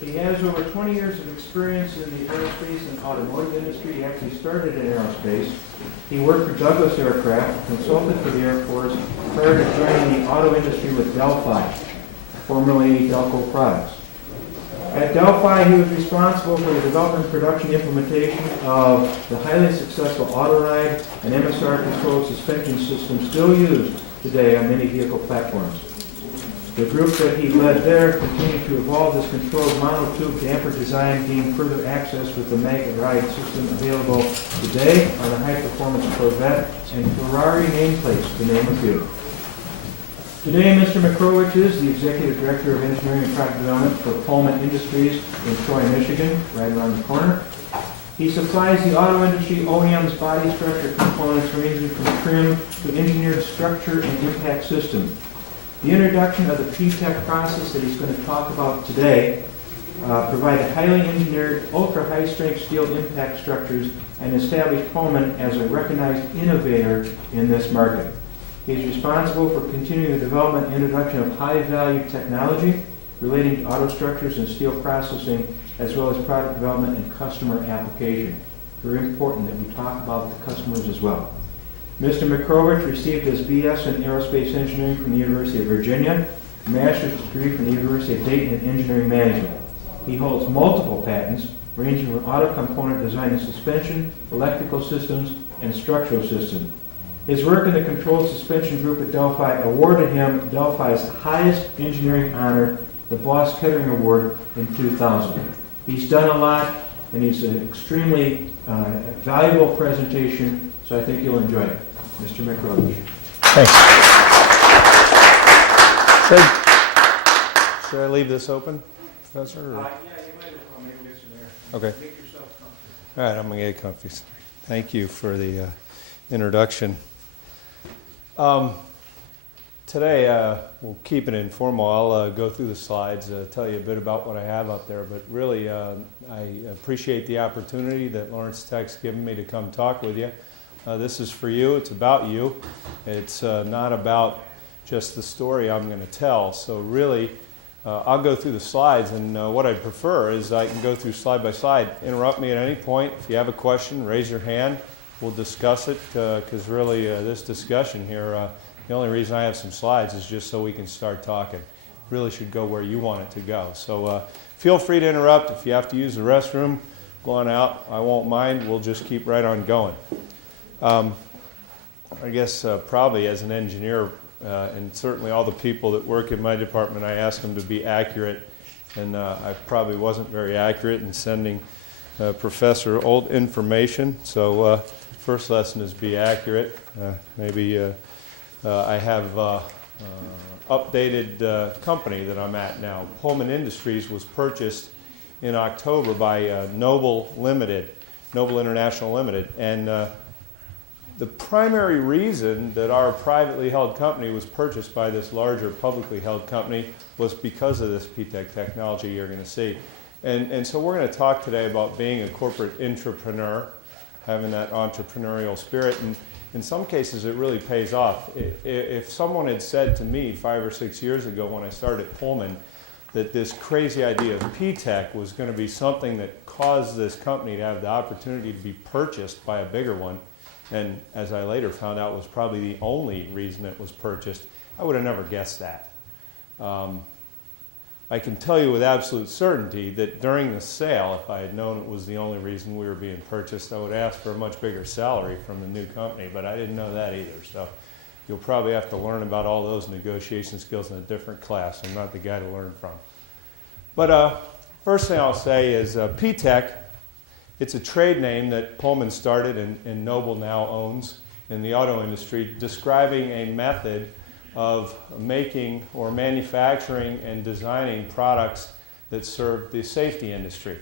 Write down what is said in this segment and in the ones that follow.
He has over 20 years of experience in the aerospace and automotive industry. He actually started in aerospace. He worked for Douglas Aircraft, consulted for the Air Force prior to joining the auto industry with Delphi, formerly Delco Products. At Delphi, he was responsible for the development and production implementation of the highly successful AutoRide and MSR-controlled suspension system still used today on many vehicle platforms. The group that he led there continued to evolve this controlled monotube damper design, gained further access with the Machrowicz system available today on the high-performance Corvette and Ferrari nameplates, to name a few. Today, Mr. Machrowicz is the Executive Director of Engineering and Product Development for Pullman Industries in Troy, Michigan, right around the corner. He supplies the auto industry OEM's body structure components ranging from trim to engineered structure and impact system. The introduction of the P-TECH process that he's going to talk about today provided highly engineered, ultra-high-strength steel impact structures and established Pullman as a recognized innovator in this market. He's responsible for continuing the development and introduction of high-value technology relating to auto structures and steel processing, as well as product development and customer application. Very important that we talk about the customers as well. Mr. Machrowicz received his BS in Aerospace Engineering from the University of Virginia, a master's degree from the University of Dayton in Engineering Management. He holds multiple patents, ranging from auto component design and suspension, electrical systems, and structural systems. His work in the Controlled Suspension Group at Delphi awarded him Delphi's highest engineering honor, the Boss Kettering Award, in 2000. He's done a lot, and he's an extremely valuable presentation, so I think you'll enjoy it. Mr. Machrowicz. Thanks. Should I leave this open, Professor? Yeah, you might as well. Maybe we'll get some air. Okay. Make yourself comfortable. All right, I'm going to get comfy. Thank you for the introduction. Today, we'll keep it informal. I'll go through the slides, tell you a bit about what I have up there, but really I appreciate the opportunity that Lawrence Tech's given me to come talk with you. This is for you. It's about you. It's not about just the story I'm going to tell. So really, I'll go through the slides, and what I'd prefer is I can go through slide by slide. Interrupt me at any point. If you have a question, raise your hand. We'll discuss it, because really this discussion here, the only reason I have some slides is just so we can start talking. Really should go where you want it to go. So feel free to interrupt. If you have to use the restroom, go on out. I won't mind. We'll just keep right on going. I guess probably as an engineer, and certainly all the people that work in my department, I ask them to be accurate, and I probably wasn't very accurate in sending Professor old information. So first lesson is be accurate. Maybe I have updated company that I'm at now. Pullman Industries was purchased in October by Noble International Limited, and the primary reason that our privately held company was purchased by this larger publicly held company was because of this P-TECH technology you're going to see. And so we're going to talk today about being a corporate entrepreneur, having that entrepreneurial spirit, and in some cases it really pays off. If someone had said to me 5 or 6 years ago when I started at Pullman that this crazy idea of P-TECH was going to be something that caused this company to have the opportunity to be purchased by a bigger one, and as I later found out was probably the only reason it was purchased, I would have never guessed that. I can tell you with absolute certainty that during the sale, if I had known it was the only reason we were being purchased, I would ask for a much bigger salary from the new company, but I didn't know that either. So you'll probably have to learn about all those negotiation skills in a different class. I'm not the guy to learn from. But first thing I'll say is P-TECH, it's a trade name that Pullman started and Noble now owns in the auto industry, describing a method of making or manufacturing and designing products that serve the safety industry.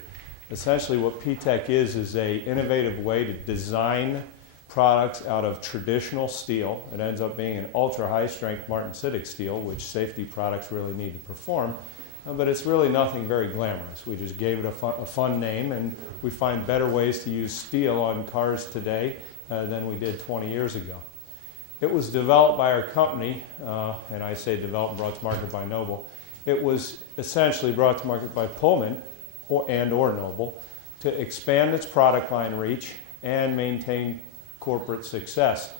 Essentially what P-TECH is an innovative way to design products out of traditional steel. It ends up being an ultra high strength martensitic steel, which safety products really need to perform, but it's really nothing very glamorous. We just gave it a fun name, and we find better ways to use steel on cars today than we did 20 years ago. It was developed by our company, and I say developed and brought to market by Noble, it was essentially brought to market by Pullman or Noble to expand its product line reach and maintain corporate success.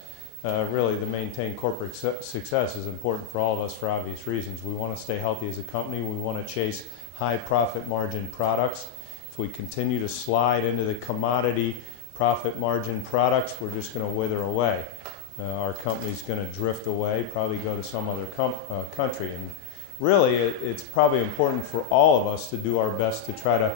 Really, to maintain corporate success is important for all of us for obvious reasons. We want to stay healthy as a company. We want to chase high profit margin products. If we continue to slide into the commodity profit margin products, we're just going to wither away. Our company's going to drift away, probably go to some other country. And really, it's probably important for all of us to do our best to try to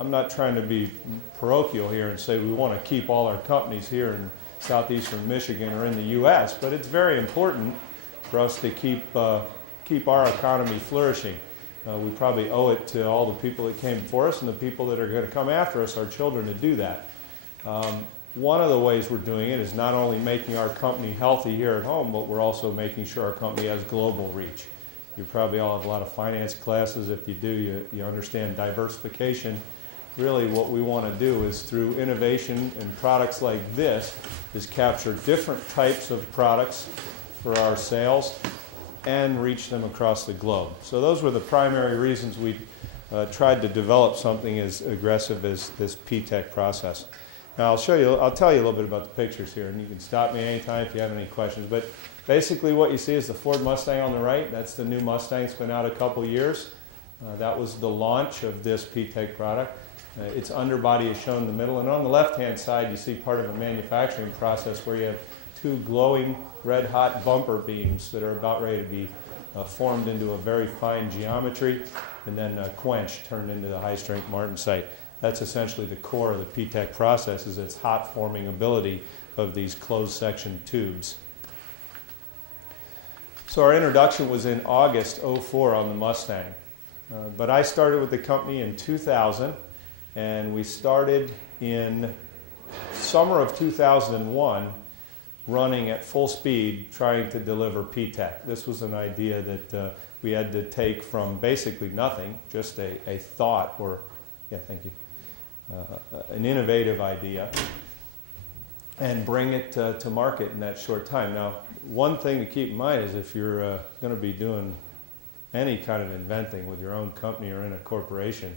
I'm not trying to be parochial here and say we want to keep all our companies here in southeastern Michigan or in the U.S., but it's very important for us to keep our economy flourishing. We probably owe it to all the people that came before us and the people that are going to come after us, our children, to do that. One of the ways we're doing it is not only making our company healthy here at home, but we're also making sure our company has global reach. You probably all have a lot of finance classes. If you do, you understand diversification. Really what we want to do is through innovation and products like this is capture different types of products for our sales and reach them across the globe. So those were the primary reasons we tried to develop something as aggressive as this P-TECH process. Now I'll tell you a little bit about the pictures here, and you can stop me anytime if you have any questions. But basically what you see is the Ford Mustang on the right. That's the new Mustang. It's been out a couple years. That was the launch of this P-TECH product. Its underbody is shown in the middle, and on the left-hand side you see part of a manufacturing process where you have two glowing red-hot bumper beams that are about ready to be formed into a very fine geometry and then quenched, turned into the high-strength martensite. That's essentially the core of the P-TECH process, is its hot forming ability of these closed-section tubes. So our introduction was in August '04 on the Mustang. But I started with the company in 2000. And we started in summer of 2001 running at full speed trying to deliver P-TECH. This was an idea that we had to take from basically nothing, just a thought or, an innovative idea, and bring it to market in that short time. Now, one thing to keep in mind is if you're going to be doing any kind of inventing with your own company or in a corporation,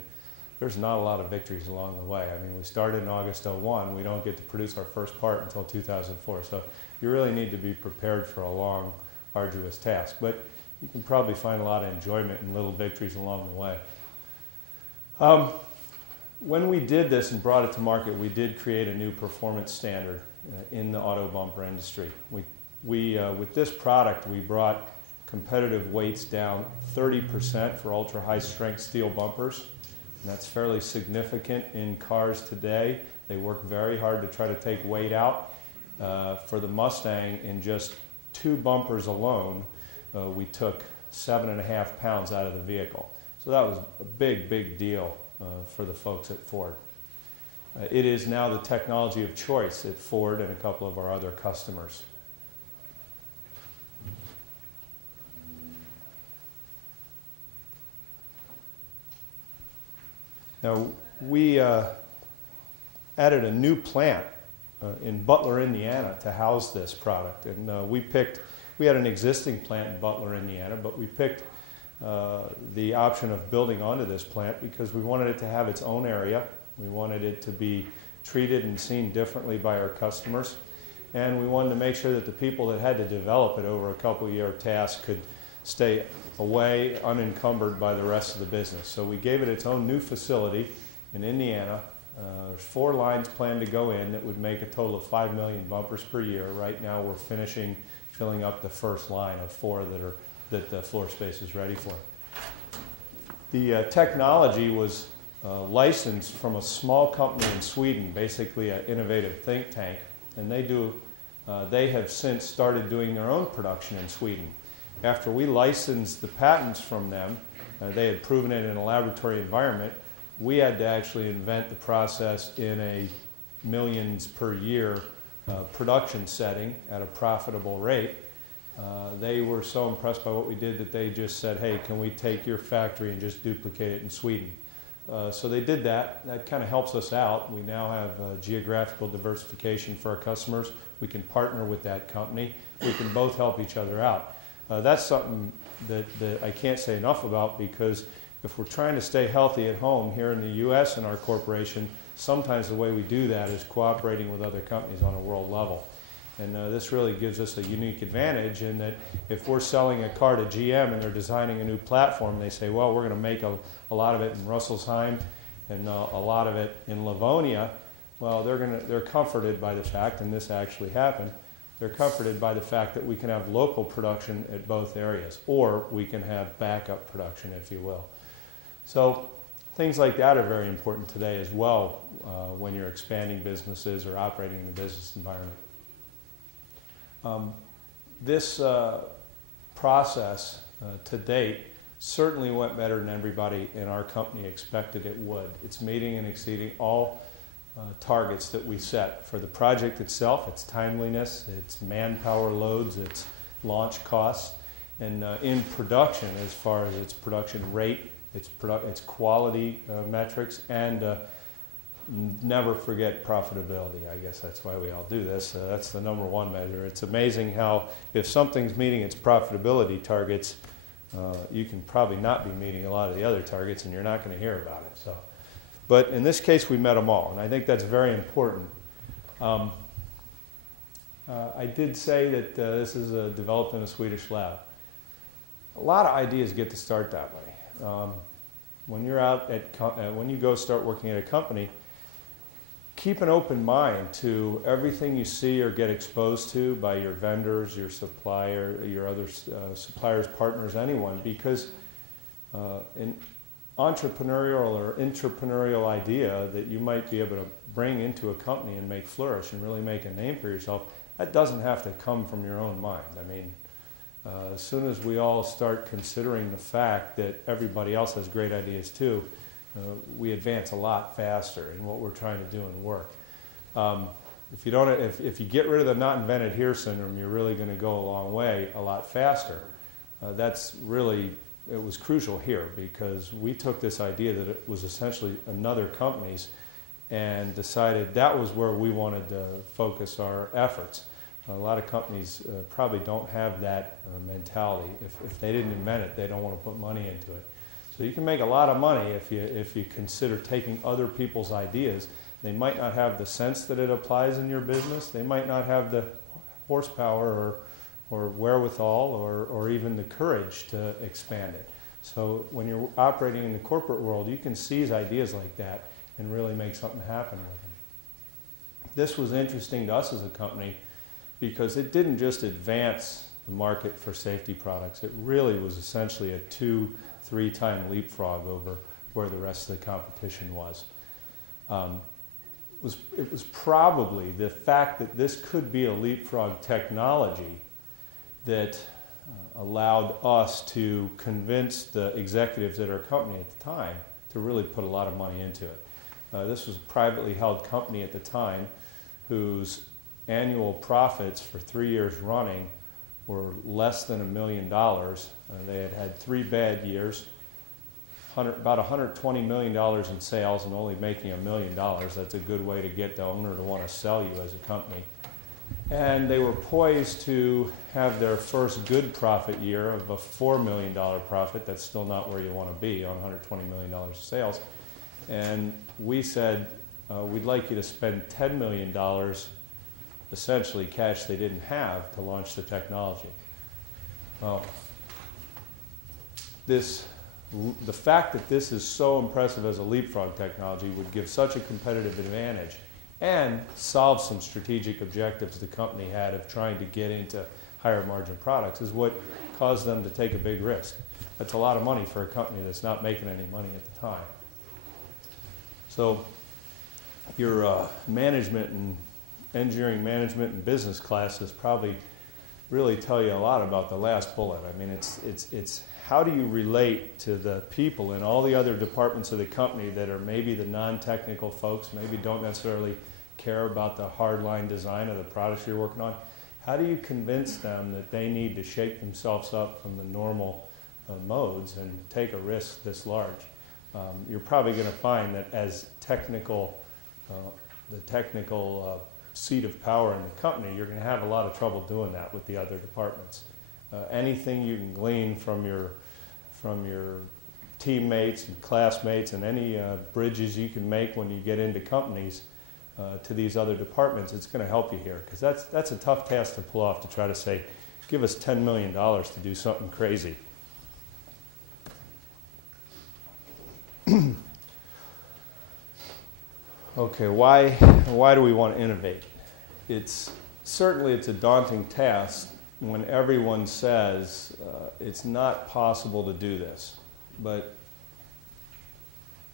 there's not a lot of victories along the way. I mean, we started in August '01. We don't get to produce our first part until 2004. So you really need to be prepared for a long, arduous task. But you can probably find a lot of enjoyment and little victories along the way. When we did this and brought it to market, we did create a new performance standard in the auto bumper industry. With this product, we brought competitive weights down 30% for ultra-high strength steel bumpers. And that's fairly significant in cars today. They work very hard to try to take weight out. For the Mustang, in just 2 bumpers alone, we took 7.5 pounds out of the vehicle. So that was a big, big deal for the folks at Ford. It is now the technology of choice at Ford and a couple of our other customers. Now, we added a new plant in Butler, Indiana to house this product. And we had an existing plant in Butler, Indiana, but we picked the option of building onto this plant because we wanted it to have its own area. We wanted it to be treated and seen differently by our customers. And we wanted to make sure that the people that had to develop it over a couple-year task could stay away, unencumbered by the rest of the business. So we gave it its own new facility in Indiana. There's 4 lines planned to go in that would make a total of 5 million bumpers per year. Right now we're filling up the first line of 4 that the floor space is ready for. The technology was licensed from a small company in Sweden, basically an innovative think tank, and they have since started doing their own production in Sweden. After we licensed the patents from them, they had proven it in a laboratory environment. We had to actually invent the process in a millions per year production setting at a profitable rate. They were so impressed by what we did that they just said, hey, can we take your factory and just duplicate it in Sweden? So they did that. That kind of helps us out. We now have geographical diversification for our customers. We can partner with that company. We can both help each other out. That's something that I can't say enough about, because if we're trying to stay healthy at home here in the U.S. in our corporation, sometimes the way we do that is cooperating with other companies on a world level. And this really gives us a unique advantage in that if we're selling a car to GM and they're designing a new platform, they say, well, we're going to make a lot of it in Russelsheim and a lot of it in Livonia. Well, they're comforted by the fact, and this actually happened, they're comforted by the fact that we can have local production at both areas, or we can have backup production, if you will. So things like that are very important today as well when you're expanding businesses or operating in the business environment. This process to date certainly went better than everybody in our company expected it would. It's meeting and exceeding all targets that we set for the project itself, its timeliness, its manpower loads, its launch costs, and in production as far as its production rate, its quality metrics, and never forget profitability. I guess that's why we all do this. That's the number one measure. It's amazing how if something's meeting its profitability targets, you can probably not be meeting a lot of the other targets, and you're not going to hear about it. So, but in this case, we met them all, and I think that's very important. I did say that this is developed in a Swedish lab. A lot of ideas get to start that way. When you're out when you go start working at a company, keep an open mind to everything you see or get exposed to by your vendors, your supplier, your other suppliers, partners, anyone, because an entrepreneurial or intrapreneurial idea that you might be able to bring into a company and make flourish and really make a name for yourself, that doesn't have to come from your own mind. I mean, as soon as we all start considering the fact that everybody else has great ideas too, we advance a lot faster in what we're trying to do in work. If you get rid of the not invented here syndrome, you're really going to go a long way, a lot faster. It was crucial here, because we took this idea that it was essentially another company's and decided that was where we wanted to focus our efforts. A lot of companies probably don't have that mentality. If they didn't invent it, they don't want to put money into it. So you can make a lot of money if you consider taking other people's ideas. They might not have the sense that it applies in your business. They might not have the horsepower or wherewithal or even the courage to expand it. So when you're operating in the corporate world, you can seize ideas like that and really make something happen with them. This was interesting to us as a company because it didn't just advance the market for safety products. It really was essentially a 2-3 time leapfrog over where the rest of the competition was. It was probably the fact that this could be a leapfrog technology that allowed us to convince the executives at our company at the time to really put a lot of money into it. This was a privately held company at the time whose annual profits for 3 years running were less than $1 million. They had had 3 bad years, about $120 million in sales, and only making $1 million. That's a good way to get the owner to want to sell you as a company. And they were poised to have their first good profit year of a $4 million profit. That's still not where you want to be on $120 million of sales. And we said, we'd like you to spend $10 million, essentially cash they didn't have, to launch the technology. Well, the fact that this is so impressive as a leapfrog technology would give such a competitive advantage and solve some strategic objectives the company had of trying to get into higher margin products is what caused them to take a big risk. That's a lot of money for a company that's not making any money at the time. So your management and engineering management and business classes probably really tell you a lot about the last bullet. I mean, it's how do you relate to the people in all the other departments of the company that are maybe the non-technical folks, maybe don't necessarily care about the hardline design of the products you're working on. How do you convince them that they need to shake themselves up from the normal modes and take a risk this large? You're probably going to find that as the technical seat of power in the company, you're going to have a lot of trouble doing that with the other departments. anything you can glean from your teammates and classmates, and any bridges you can make when you get into companies to these other departments, it's going to help you here, because that's a tough task to pull off, to try to say, give us $10 million to do something crazy. Okay, why do we want to innovate? Certainly it's a daunting task when everyone says it's not possible to do this. But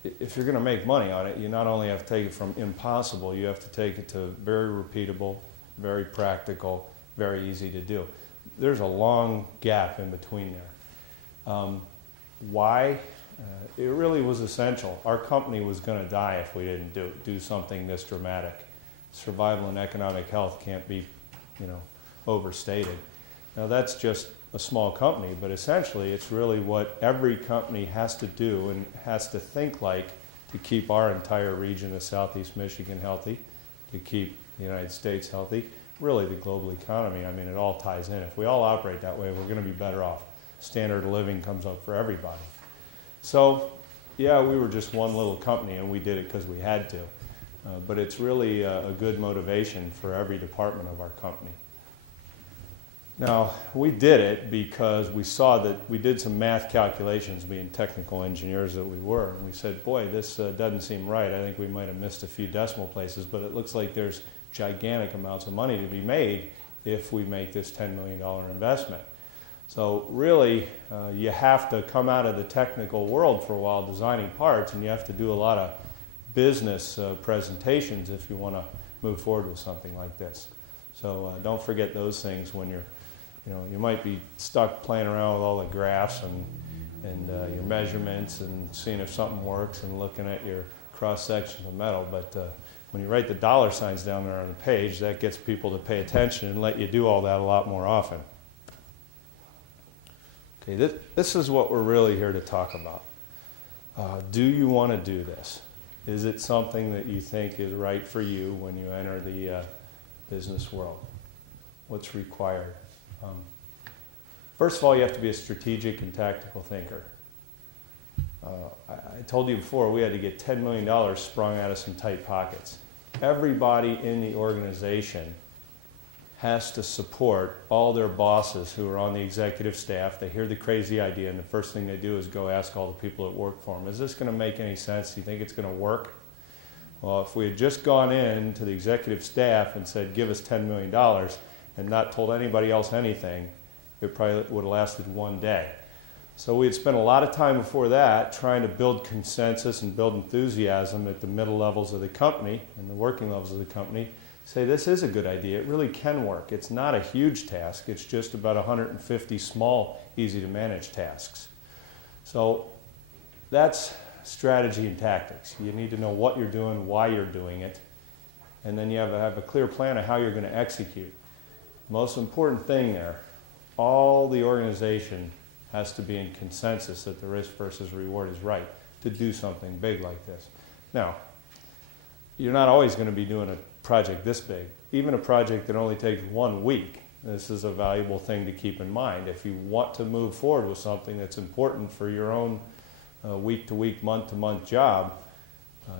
if you're going to make money on it, you not only have to take it from impossible, you have to take it to very repeatable, very practical, very easy to do. There's a long gap in between there. Why? It really was essential. Our company was going to die if we didn't do something this dramatic. Survival and economic health can't be, overstated. Now that's just a small company, but essentially it's really what every company has to do and has to think like to keep our entire region of Southeast Michigan healthy, to keep the United States healthy, really the global economy. I mean, it all ties in. If we all operate that way, we're going to be better off. Standard of living comes up for everybody. So, yeah, we were just one little company, and we did it because we had to. But it's really a good motivation for every department of our company. Now, we did it because we saw that we did some math calculations, being technical engineers that we were, and we said, boy, this doesn't seem right. I think we might have missed a few decimal places, but it looks like there's gigantic amounts of money to be made if we make this $10 million investment. So really, you have to come out of the technical world for a while designing parts, and you have to do a lot of business presentations if you want to move forward with something like this. So don't forget those things when you might be stuck playing around with all the graphs and your measurements and seeing if something works and looking at your cross-section of metal, but when you write the dollar signs down there on the page, that gets people to pay attention and let you do all that a lot more often. Okay, this is what we're really here to talk about. Do you want to do this? Is it something that you think is right for you when you enter the business world? What's required? First of all, you have to be a strategic and tactical thinker. I told you before, we had to get $10 million sprung out of some tight pockets. Everybody in the organization has to support all their bosses who are on the executive staff. They hear the crazy idea, and the first thing they do is go ask all the people that work for them, is this going to make any sense? Do you think it's going to work? Well, if we had just gone in to the executive staff and said, give us $10 million, and not told anybody else anything, it probably would have lasted one day. So we had spent a lot of time before that trying to build consensus and build enthusiasm at the middle levels of the company and the working levels of the company. Say, this is a good idea. It really can work. It's not a huge task. It's just about 150 small, easy-to-manage tasks. So that's strategy and tactics. You need to know what you're doing, why you're doing it, and then you have a clear plan of how you're going to execute. Most important thing there, all the organization has to be in consensus that the risk versus reward is right to do something big like this. Now, you're not always going to be doing a project this big. Even a project that only takes 1 week, this is a valuable thing to keep in mind. If you want to move forward with something that's important for your own week-to-week, month-to-month job,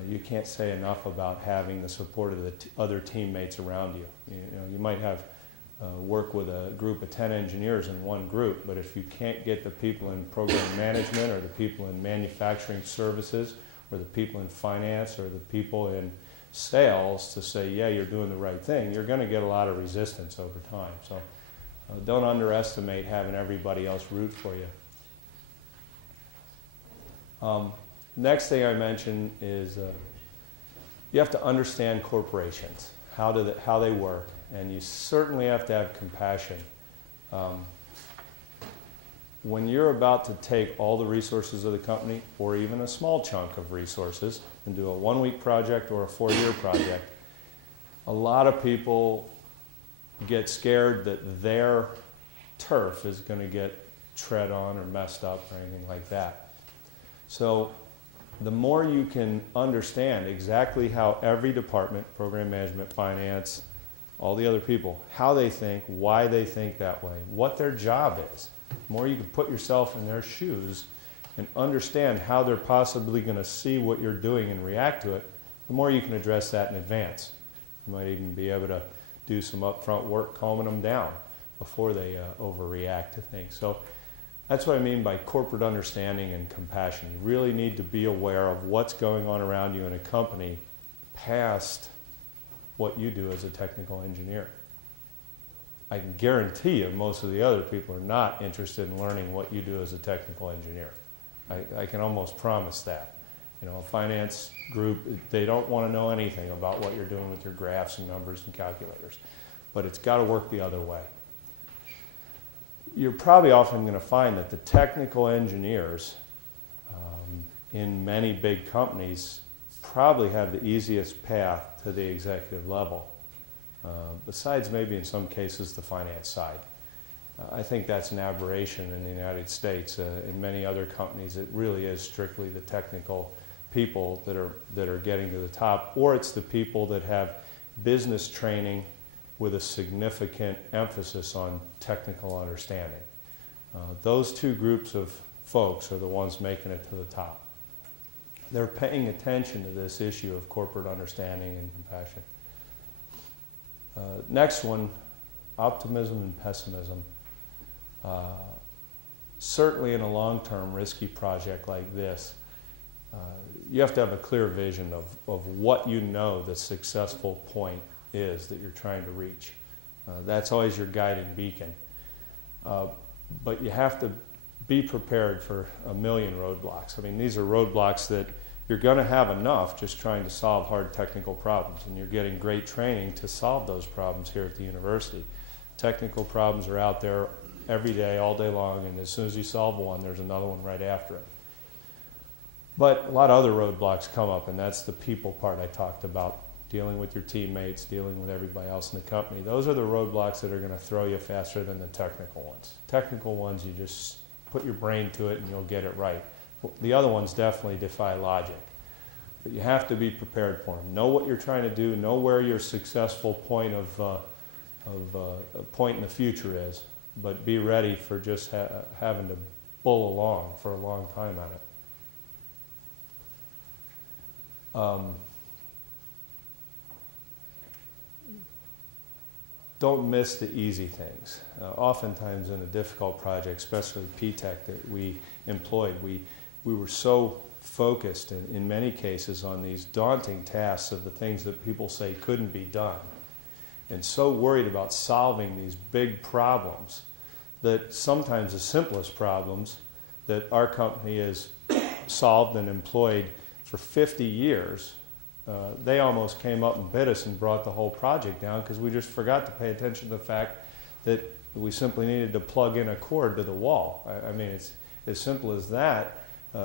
you can't say enough about having the support of the other teammates around you. You might have work with a group of 10 engineers in one group, but if you can't get the people in program management or the people in manufacturing services or the people in finance or the people in sales to say, yeah, you're doing the right thing, you're going to get a lot of resistance over time. So don't underestimate having everybody else root for you. Next thing I mentioned is you have to understand corporations, how they work, and you certainly have to have compassion. When you're about to take all the resources of the company, or even a small chunk of resources, and do a 1-week project or a 4-year project, a lot of people get scared that their turf is going to get tread on or messed up or anything like that. So the more you can understand exactly how every department, program management, finance, all the other people, how they think, why they think that way, what their job is. The more you can put yourself in their shoes and understand how they're possibly going to see what you're doing and react to it, the more you can address that in advance. You might even be able to do some upfront work calming them down before they overreact to things. So that's what I mean by corporate understanding and compassion. You really need to be aware of what's going on around you in a company past what you do as a technical engineer. I can guarantee you most of the other people are not interested in learning what you do as a technical engineer. I can almost promise that. You know, a finance group, they don't want to know anything about what you're doing with your graphs and numbers and calculators. But it's got to work the other way. You're probably often going to find that the technical engineers in many big companies probably have the easiest path to the executive level, besides maybe in some cases the finance side. I think that's an aberration in the United States. In many other companies, it really is strictly the technical people that are getting to the top, or it's the people that have business training with a significant emphasis on technical understanding. Those two groups of folks are the ones making it to the top. They're paying attention to this issue of corporate understanding and compassion. Next one, optimism and pessimism. Certainly in a long-term risky project like this, you have to have a clear vision of what you know the successful point is that you're trying to reach. That's always your guiding beacon. But you have to be prepared for a million roadblocks. I mean, these are roadblocks that you're going to have enough just trying to solve hard technical problems, and you're getting great training to solve those problems here at the university. Technical problems are out there every day, all day long, and as soon as you solve one, there's another one right after it. But a lot of other roadblocks come up, and that's the people part I talked about. Dealing with your teammates, dealing with everybody else in the company. Those are the roadblocks that are going to throw you faster than the technical ones. Technical ones, you just put your brain to it and you'll get it right. The other ones definitely defy logic. But you have to be prepared for them. Know what you're trying to do. Know where your successful point of point in the future is. But be ready for just having to bull along for a long time on it. Don't miss the easy things. Oftentimes in a difficult project, especially P-Tech that we employed, we were so focused in many cases on these daunting tasks of the things that people say couldn't be done, and so worried about solving these big problems that sometimes the simplest problems that our company has solved and employed for 50 years, they almost came up and bit us and brought the whole project down because we just forgot to pay attention to the fact that we simply needed to plug in a cord to the wall. I mean, it's as simple as that.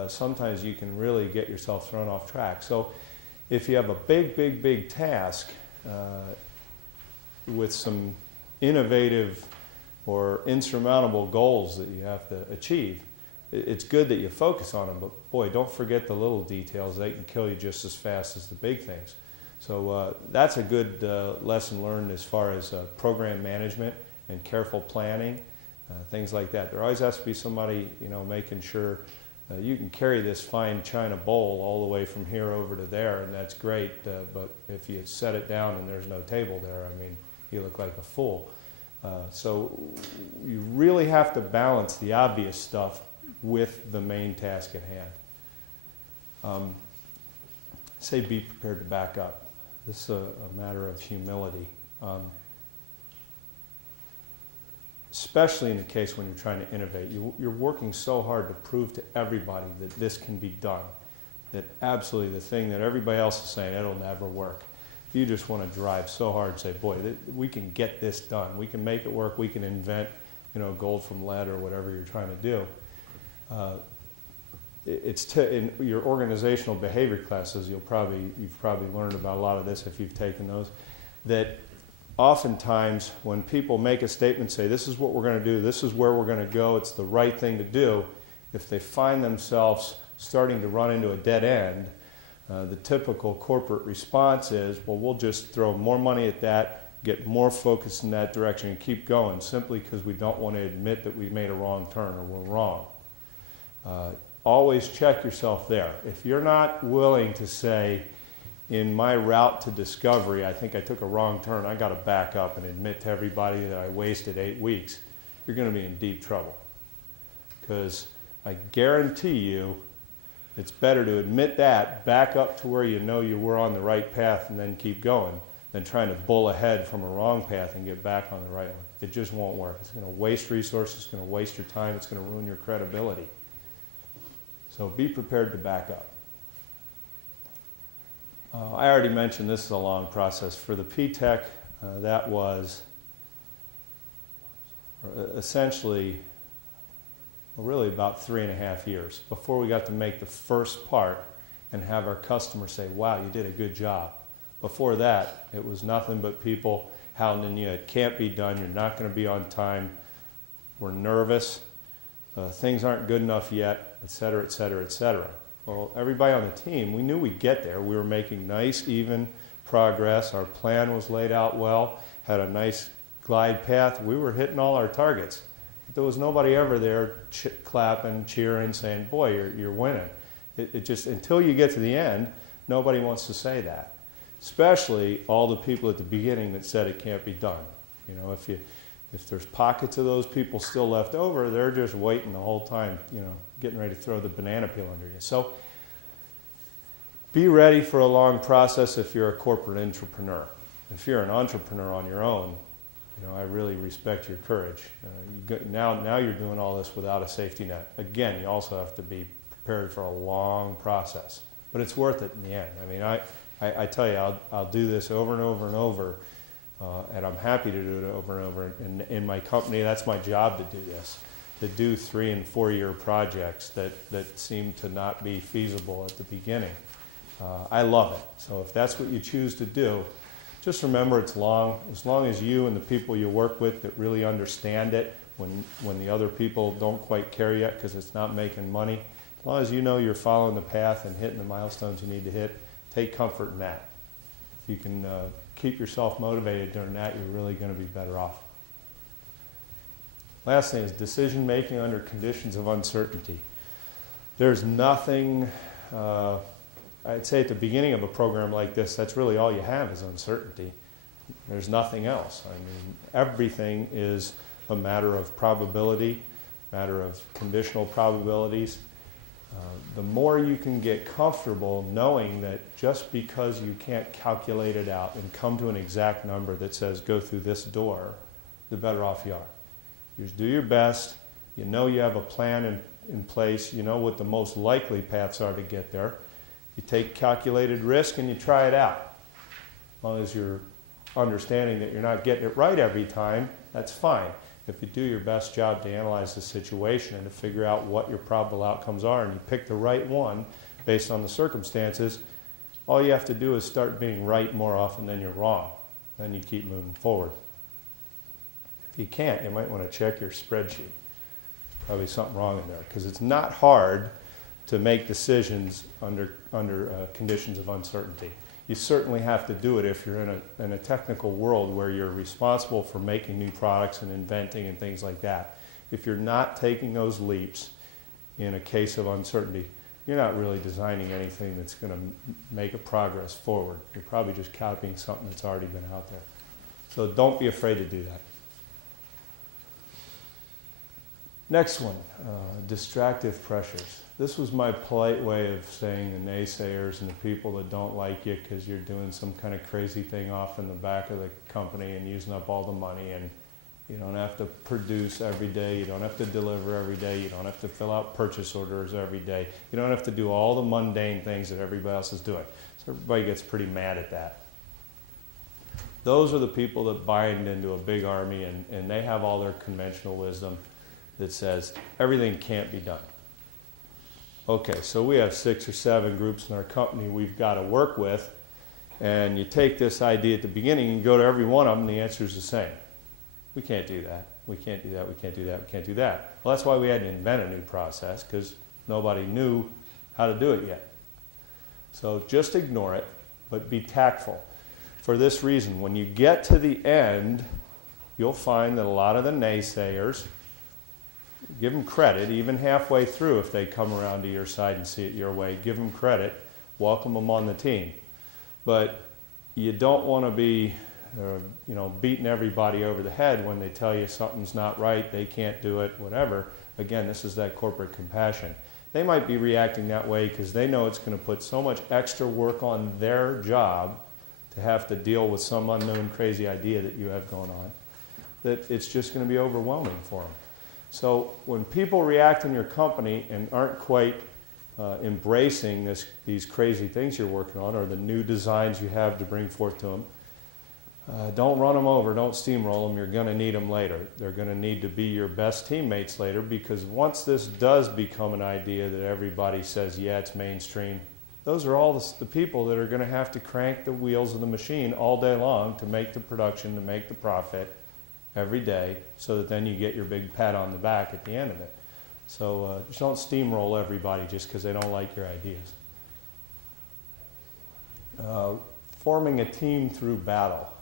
Sometimes you can really get yourself thrown off track. So if you have a big task with some innovative or insurmountable goals that you have to achieve, it's good that you focus on them, but boy, don't forget the little details. They can kill you just as fast as the big things. So that's a good lesson learned as far as program management and careful planning, things like that. There always has to be somebody, you know, making sure you can carry this fine china bowl all the way from here over to there, and that's great, but if you set it down and there's no table there, I mean, you look like a fool. So you really have to balance the obvious stuff with the main task at hand. Say be prepared to back up. This is a matter of humility. Especially in the case when you're trying to innovate. You're working so hard to prove to everybody that this can be done. That absolutely the thing that everybody else is saying, it'll never work. You just want to drive so hard and say, boy, we can get this done. We can make it work. We can invent, you know, gold from lead or whatever you're trying to do. In your organizational behavior classes, you've probably learned about a lot of this if you've taken those, that oftentimes when people make a statement, say this is what we're going to do, this is where we're going to go, it's the right thing to do, if they find themselves starting to run into a dead end, the typical corporate response is, well, we'll just throw more money at that, get more focused in that direction and keep going simply because we don't want to admit that we made a wrong turn or we're wrong. Always check yourself there. If you're not willing to say, in my route to discovery, I think I took a wrong turn, I got to back up and admit to everybody that I wasted 8 weeks, you're going to be in deep trouble. Because I guarantee you, it's better to admit that, back up to where you know you were on the right path and then keep going, than trying to bull ahead from a wrong path and get back on the right one. It just won't work. It's going to waste resources, it's going to waste your time, it's going to ruin your credibility. So be prepared to back up. I already mentioned this is a long process. For the P-TECH, that was essentially, well, really about 3.5 years before we got to make the first part and have our customer say, wow, you did a good job. Before that, it was nothing but people hounding you. It can't be done. You're not going to be on time. We're nervous. Things aren't good enough yet, et cetera, et cetera, et cetera. Well, everybody on the team, we knew we'd get there. We were making nice, even progress. Our plan was laid out well, had a nice glide path. We were hitting all our targets. There was nobody ever there clapping, cheering, saying, boy, you're winning. It just, until you get to the end, nobody wants to say that. Especially all the people at the beginning that said it can't be done. You know, if there's pockets of those people still left over, they're just waiting the whole time, you know, getting ready to throw the banana peel under you. So be ready for a long process if you're a corporate entrepreneur. If you're an entrepreneur on your own, you know, I really respect your courage. Now you're doing all this without a safety net. Again, you also have to be prepared for a long process, but it's worth it in the end. I mean, I tell you, I'll do this over and over and over, and I'm happy to do it over and over. And in my company, that's my job to do this, to do 3- and 4-year projects that seem to not be feasible at the beginning. I love it. So if that's what you choose to do, just remember it's long. As long as you and the people you work with that really understand it, when the other people don't quite care yet because it's not making money, as long as you know you're following the path and hitting the milestones you need to hit, take comfort in that. If you can keep yourself motivated during that, you're really going to be better off. Last thing is decision making under conditions of uncertainty. There's nothing, I'd say at the beginning of a program like this, that's really all you have is uncertainty. There's nothing else. I mean, everything is a matter of probability, matter of conditional probabilities. The more you can get comfortable knowing that just because you can't calculate it out and come to an exact number that says go through this door, the better off you are. You just do your best. You know you have a plan in place. You know what the most likely paths are to get there. You take calculated risk and you try it out. As long as you're understanding that you're not getting it right every time, that's fine. If you do your best job to analyze the situation and to figure out what your probable outcomes are and you pick the right one based on the circumstances, all you have to do is start being right more often than you're wrong. Then you keep moving forward. If you can't, you might want to check your spreadsheet. Probably something wrong in there because it's not hard to make decisions under conditions of uncertainty. You certainly have to do it if you're in a technical world where you're responsible for making new products and inventing and things like that. If you're not taking those leaps in a case of uncertainty, you're not really designing anything that's going to make a progress forward. You're probably just copying something that's already been out there. So don't be afraid to do that. Next one, distractive pressures. This was my polite way of saying the naysayers and the people that don't like you because you're doing some kind of crazy thing off in the back of the company and using up all the money, and you don't have to produce every day, you don't have to deliver every day, you don't have to fill out purchase orders every day, you don't have to do all the mundane things that everybody else is doing. So everybody gets pretty mad at that. Those are the people that bind into a big army and they have all their conventional wisdom that says everything can't be done. Okay, so we have 6 or 7 groups in our company we've got to work with, and you take this idea at the beginning and go to every one of them, and the answer is the same. We can't do that, we can't do that, we can't do that, we can't do that. Well, that's why we had to invent a new process, because nobody knew how to do it yet. So just ignore it, but be tactful. for this reason. When you get to the end, you'll find that a lot of the naysayers, give them credit, even halfway through if they come around to your side and see it your way, give them credit, welcome them on the team. But you don't want to be beating everybody over the head when they tell you something's not right, they can't do it, whatever. Again, this is that corporate compassion. They might be reacting that way because they know it's going to put so much extra work on their job to have to deal with some unknown crazy idea that you have going on, that it's just going to be overwhelming for them. So when people react in your company and aren't quite embracing these crazy things you're working on or the new designs you have to bring forth to them, don't run them over, don't steamroll them, you're going to need them later. They're going to need to be your best teammates later, because once this does become an idea that everybody says, yeah, it's mainstream, those are all the people that are going to have to crank the wheels of the machine all day long to make the production, to make the profit every day, so that then you get your big pat on the back at the end of it. So just don't steamroll everybody just because they don't like your ideas. Forming a team through battle.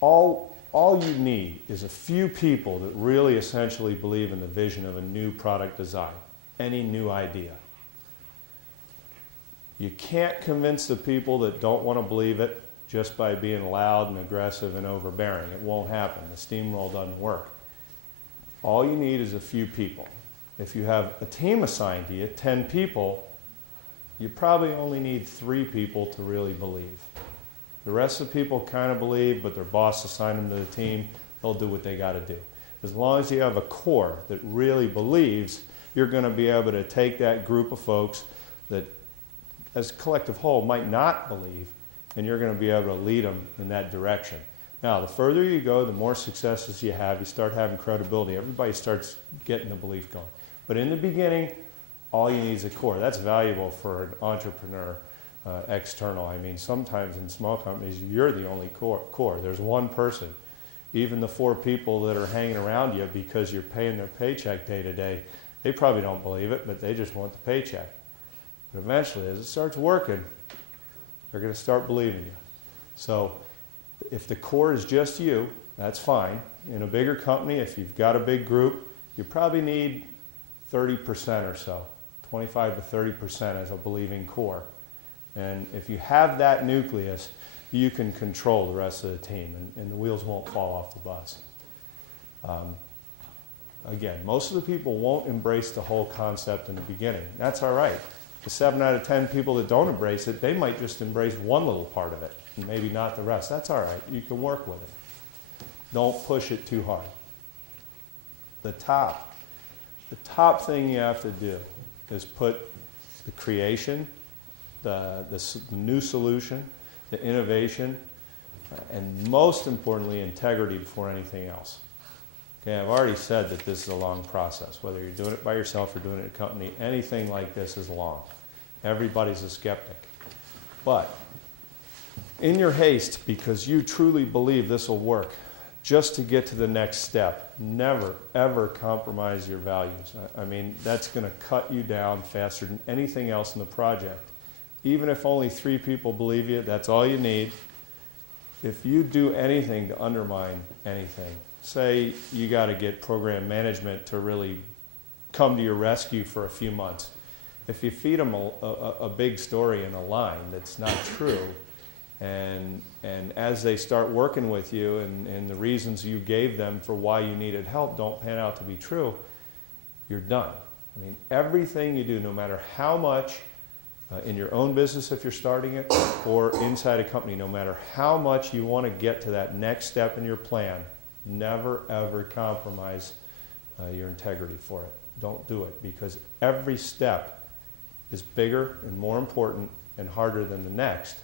All you need is a few people that really essentially believe in the vision of a new product design, any new idea. You can't convince the people that don't want to believe it just by being loud and aggressive and overbearing. It won't happen. The steamroll doesn't work. All you need is a few people. If you have a team assigned to you, 10 people, you probably only need 3 people to really believe. The rest of the people kind of believe, but their boss assigned them to the team, they'll do what they got to do. As long as you have a core that really believes, you're going to be able to take that group of folks that, as a collective whole, might not believe, and you're going to be able to lead them in that direction. Now, the further you go, the more successes you have, you start having credibility. Everybody starts getting the belief going. But in the beginning, all you need is a core. That's valuable for an entrepreneur. External. I mean, sometimes in small companies, you're the only core. There's one person. Even the 4 people that are hanging around you because you're paying their paycheck day to day, they probably don't believe it, but they just want the paycheck. But eventually, as it starts working, they're going to start believing you. So if the core is just you, that's fine. In a bigger company, if you've got a big group, you probably need 30% or so, 25 to 30% as a believing core. And if you have that nucleus, you can control the rest of the team, and the wheels won't fall off the bus. Again, most of the people won't embrace the whole concept in the beginning. That's all right. The 7 out of 10 people that don't embrace it, they might just embrace one little part of it, and maybe not the rest. That's all right. You can work with it. Don't push it too hard. The top thing you have to do is put the creation, the new solution, the innovation, and most importantly, integrity before anything else. Okay, I've already said that this is a long process. Whether you're doing it by yourself or doing it in a company, anything like this is long. Everybody's a skeptic. But in your haste, because you truly believe this will work, just to get to the next step, never, ever compromise your values. I mean, that's going to cut you down faster than anything else in the project. Even if only 3 people believe you, that's all you need. If you do anything to undermine anything, say you got to get program management to really come to your rescue for a few months. If you feed them a big story in a line that's not true, and as they start working with you and the reasons you gave them for why you needed help don't pan out to be true, you're done. I mean, everything you do, no matter how much, in your own business if you're starting it, or inside a company, no matter how much you want to get to that next step in your plan, never ever compromise your integrity for it. Don't do it, because every step is bigger and more important and harder than the next.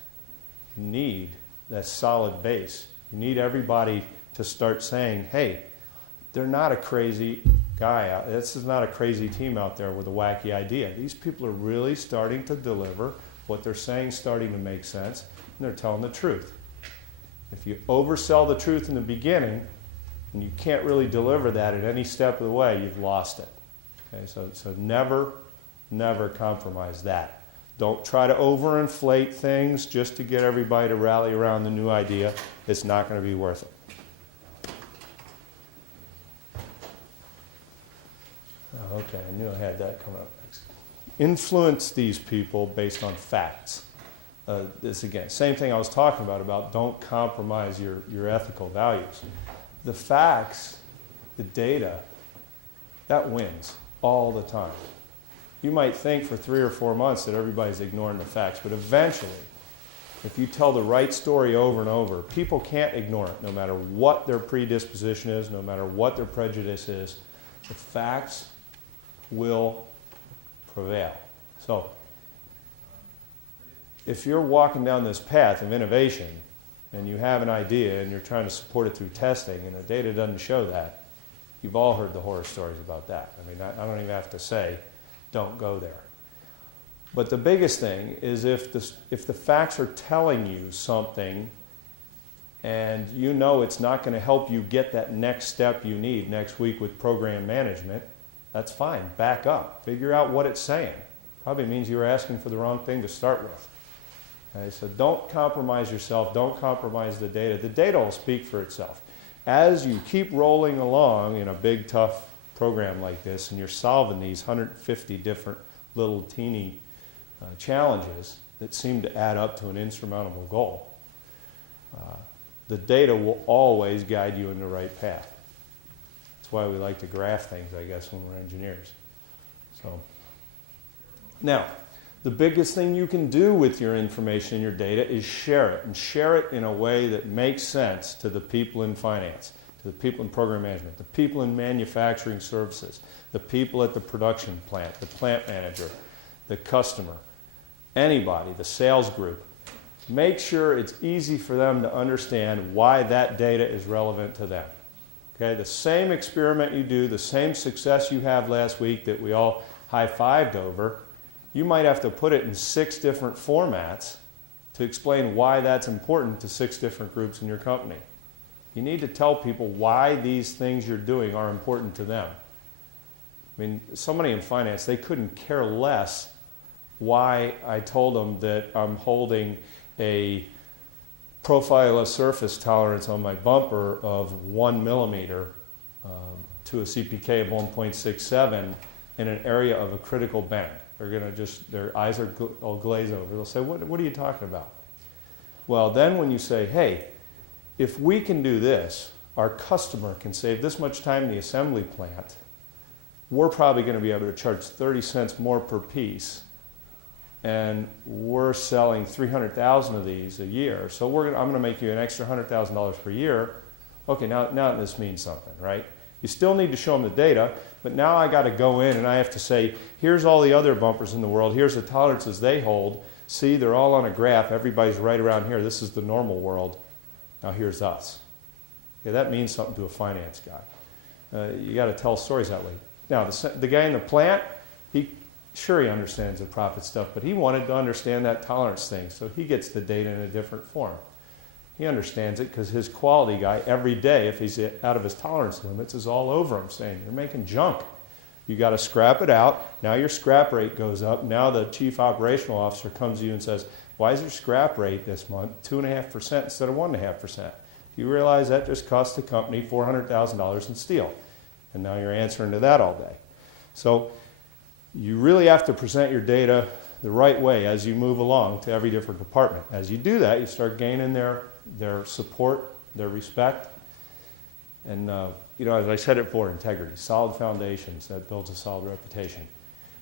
You need that solid base. You need everybody to start saying, hey, they're not a crazy guy out. This is not a crazy team out there with a wacky idea. These people are really starting to deliver. What they're saying is starting to make sense, and they're telling the truth. If you oversell the truth in the beginning, and you can't really deliver that at any step of the way, you've lost it. Okay, so never, never compromise that. Don't try to overinflate things just to get everybody to rally around the new idea. It's not going to be worth it. Oh, okay, I knew I had that coming up next. Influence these people based on facts. This again, same thing I was talking about don't compromise your ethical values. The facts, the data, that wins all the time. You might think for 3 or 4 months that everybody's ignoring the facts, but eventually, if you tell the right story over and over, people can't ignore it, no matter what their predisposition is, no matter what their prejudice is. The facts will prevail. So, if you're walking down this path of innovation and you have an idea and you're trying to support it through testing and the data doesn't show that, you've all heard the horror stories about that. I mean, I don't even have to say, don't go there. But the biggest thing is if the facts are telling you something and you know it's not going to help you get that next step you need next week with program management, that's fine. Back up. Figure out what it's saying. Probably means you were asking for the wrong thing to start with. Okay, so don't compromise yourself. Don't compromise the data. The data will speak for itself. As you keep rolling along in a big, tough program like this, and you're solving these 150 different little teeny challenges that seem to add up to an insurmountable goal, the data will always guide you in the right path. That's why we like to graph things, I guess, when we're engineers. So, now, the biggest thing you can do with your information and your data is share it, and share it in a way that makes sense to the people in finance, to the people in program management, the people in manufacturing services, the people at the production plant, the plant manager, the customer, anybody, the sales group. Make sure it's easy for them to understand why that data is relevant to them. Okay, the same experiment you do, the same success you have last week that we all high-fived over, you might have to put it in 6 different formats to explain why that's important to 6 different groups in your company. You need to tell people why these things you're doing are important to them. I mean, somebody in finance, they couldn't care less why I told them that I'm holding a profile of surface tolerance on my bumper of 1 millimeter to a CPK of 1.67 in an area of a critical bend. They're going to just, their eyes are all glaze over. They'll say, what are you talking about? Well, then when you say, hey, if we can do this, our customer can save this much time in the assembly plant, we're probably going to be able to charge 30 cents more per piece, and we're selling 300,000 of these a year, so I'm going to make you an extra $100,000 per year. Okay, now this means something, right? You still need to show them the data, but now I got to go in and I have to say, here's all the other bumpers in the world, here's the tolerances they hold. See, they're all on a graph, everybody's right around here, this is the normal world. Now here's us. Okay, that means something to a finance guy. You got to tell stories that way. Now, the guy in the plant, he understands the profit stuff, but he wanted to understand that tolerance thing, so he gets the data in a different form. He understands it because his quality guy, every day, if he's out of his tolerance limits, is all over him saying, you're making junk. You got to scrap it out. Now your scrap rate goes up. Now the chief operational officer comes to you and says, why is your scrap rate this month 2.5% instead of 1.5%? Do you realize that just cost the company $400,000 in steel? And now you're answering to that all day. So you really have to present your data the right way as you move along to every different department. As you do that, you start gaining their support, their respect, and as I said it before, integrity, solid foundations, that builds a solid reputation.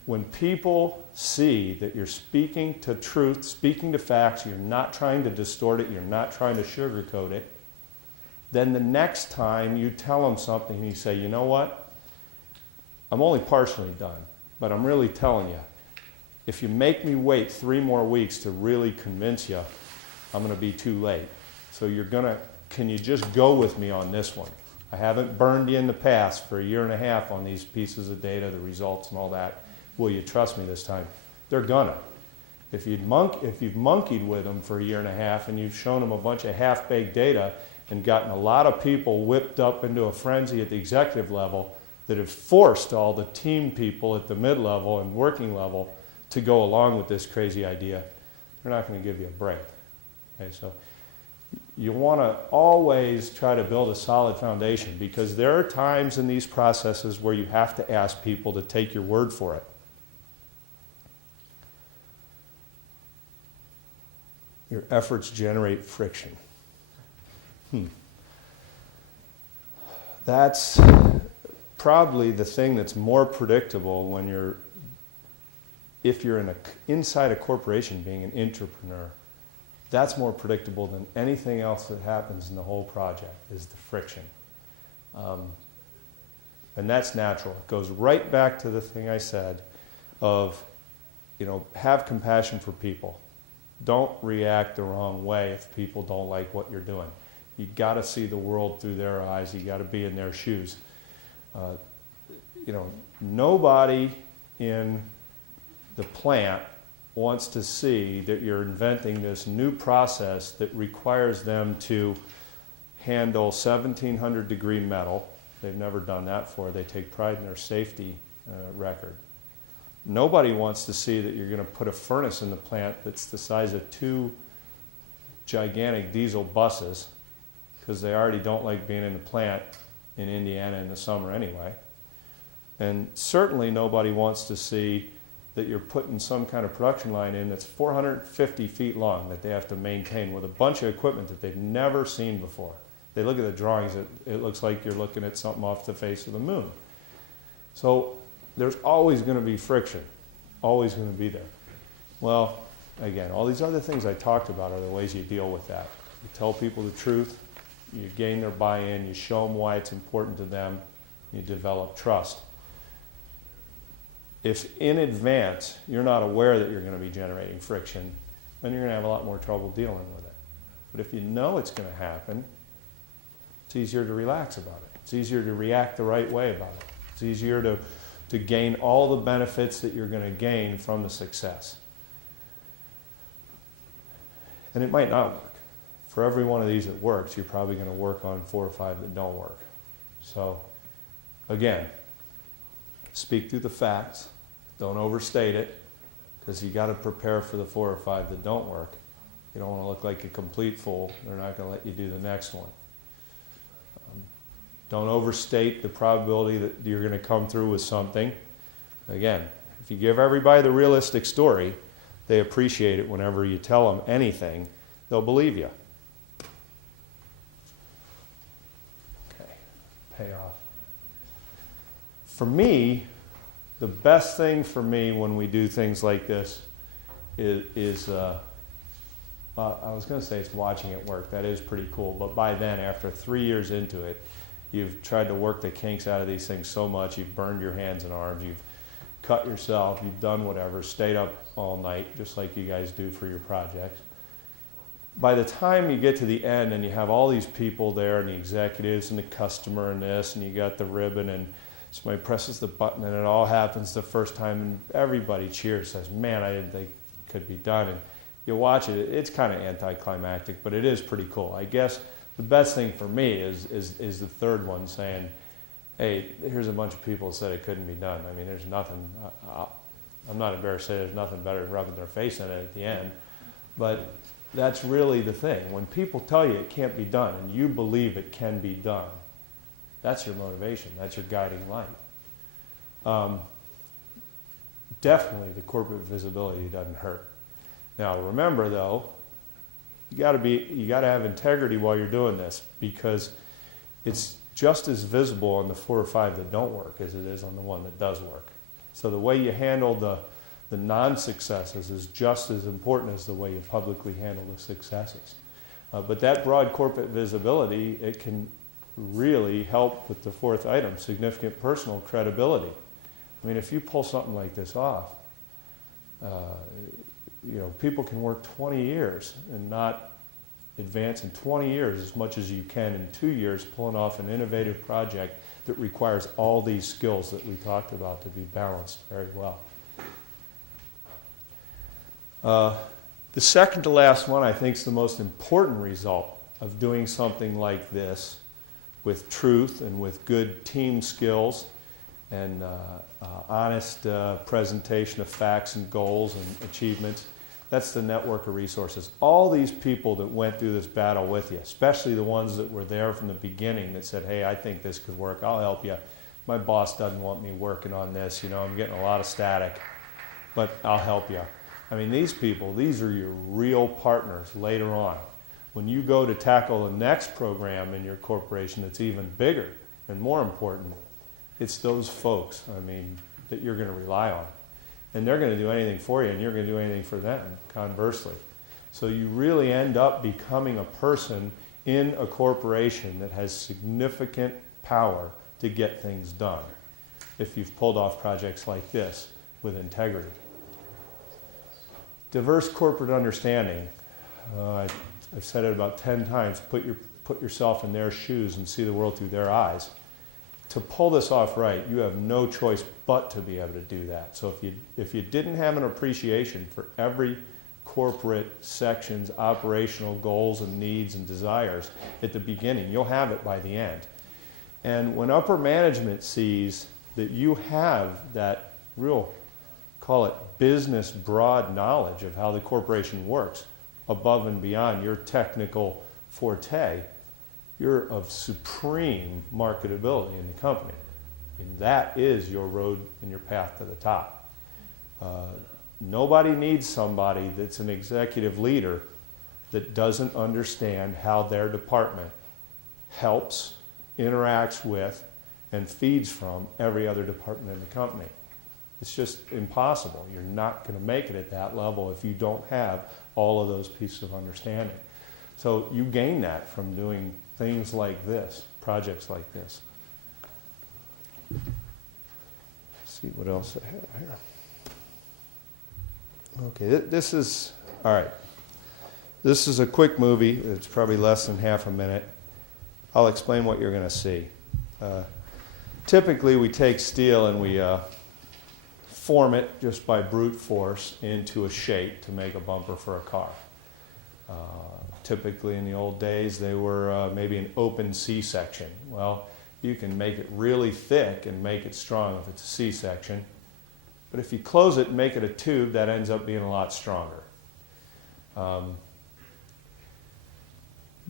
When people see that you're speaking to truth, speaking to facts, you're not trying to distort it, you're not trying to sugarcoat it, then the next time you tell them something and you say, you know what, I'm only partially done, but I'm really telling you, if you make me wait 3 more weeks to really convince you, I'm going to be too late. So can you just go with me on this one? I haven't burned you in the past for 1.5 years on these pieces of data, the results and all that. Will you trust me this time? They're gonna. If you've monkeyed with them for 1.5 years and you've shown them a bunch of half-baked data and gotten a lot of people whipped up into a frenzy at the executive level that have forced all the team people at the mid-level and working level to go along with this crazy idea, they're not going to give you a break. Okay, so you want to always try to build a solid foundation, because there are times in these processes where you have to ask people to take your word for it. Your efforts generate friction. That's probably the thing that's more predictable when if you're inside a corporation being an entrepreneur. That's more predictable than anything else that happens in the whole project, is the friction. And that's natural. It goes right back to the thing I said of, have compassion for people. Don't react the wrong way if people don't like what you're doing. You got to see the world through their eyes. You got to be in their shoes. Nobody in the plant wants to see that you're inventing this new process that requires them to handle 1700 degree metal. They've never done that before. They take pride in their safety record. Nobody wants to see that you're going to put a furnace in the plant that's the size of 2 gigantic diesel buses, because they already don't like being in the plant in Indiana in the summer anyway. And certainly nobody wants to see that you're putting some kind of production line in that's 450 feet long that they have to maintain with a bunch of equipment that they've never seen before. They look at the drawings, it looks like you're looking at something off the face of the moon. So there's always going to be friction, always going to be there. Well, again, all these other things I talked about are the ways you deal with that. You tell people the truth, you gain their buy-in, you show them why it's important to them, you develop trust. If in advance you're not aware that you're going to be generating friction, then you're going to have a lot more trouble dealing with it. But if you know it's going to happen, it's easier to relax about it. It's easier to react the right way about it. It's easier to gain all the benefits that you're going to gain from the success. And it might not work. For every one of these that works, you're probably going to work on 4 or 5 that don't work. So, again, speak through the facts. Don't overstate it, because you got to prepare for the 4 or 5 that don't work. You don't want to look like a complete fool. They're not going to let you do the next one. Don't overstate the probability that you're going to come through with something. Again, if you give everybody the realistic story, they appreciate it. Whenever you tell them anything, they'll believe you. Okay, payoff. For me, the best thing for me when we do things like this is I was going to say it's watching it work. That is pretty cool. But by then, after 3 years into it, you've tried to work the kinks out of these things so much, you've burned your hands and arms, you've cut yourself, you've done whatever, stayed up all night, just like you guys do for your projects. By the time you get to the end and you have all these people there, and the executives and the customer and this, and you got the ribbon, and somebody presses the button and it all happens the first time, and everybody cheers, says, man, I didn't think it could be done. And you watch it, it's kind of anticlimactic, but it is pretty cool. I guess the best thing for me is the third one, saying, hey, here's a bunch of people that said it couldn't be done. I mean, there's nothing, I'm not embarrassed to say there's nothing better than rubbing their face in it at the end. But that's really the thing. When people tell you it can't be done and you believe it can be done, that's your motivation. That's your guiding light. Definitely the corporate visibility doesn't hurt. Now remember though, you got to have integrity while you're doing this, because it's just as visible on the 4 or 5 that don't work as it is on the one that does work. So the way you handle the non-successes is just as important as the way you publicly handle the successes. But that broad corporate visibility, it can really help with the 4th item, significant personal credibility. I mean, if you pull something like this off, people can work 20 years and not advance in 20 years as much as you can in 2 years, pulling off an innovative project that requires all these skills that we talked about to be balanced very well. The second to last one, I think, is the most important result of doing something like this with truth and with good team skills and honest presentation of facts and goals and achievements. That's the network of resources. All these people that went through this battle with you, especially the ones that were there from the beginning that said, hey, I think this could work, I'll help you. My boss doesn't want me working on this, I'm getting a lot of static, but I'll help you. I mean, these people, these are your real partners later on. When you go to tackle the next program in your corporation that's even bigger and more important, it's those folks, that you're going to rely on. And they're going to do anything for you, and you're going to do anything for them, conversely. So you really end up becoming a person in a corporation that has significant power to get things done if you've pulled off projects like this with integrity. Diverse corporate understanding. I've said it about 10 times. Put yourself in their shoes and see the world through their eyes. To pull this off right, you have no choice but to be able to do that. So if you didn't have an appreciation for every corporate section's operational goals and needs and desires at the beginning, you'll have it by the end. And when upper management sees that you have that real, call it business broad knowledge of how the corporation works above and beyond your technical forte, you're of supreme marketability in the company. And that is your road and your path to the top. Nobody needs somebody that's an executive leader that doesn't understand how their department helps, interacts with, and feeds from every other department in the company. It's just impossible. You're not going to make it at that level if you don't have all of those pieces of understanding. So you gain that from doing things like this, projects like this. Let's see what else I have here. Okay, this is, all right. This is a quick movie. It's probably less than half a minute. I'll explain what you're going to see. Typically, we take steel and we form it just by brute force into a shape to make a bumper for a car. Typically in the old days, they were maybe an open C-section. Well, you can make it really thick and make it strong if it's a C-section. But if you close it and make it a tube, that ends up being a lot stronger.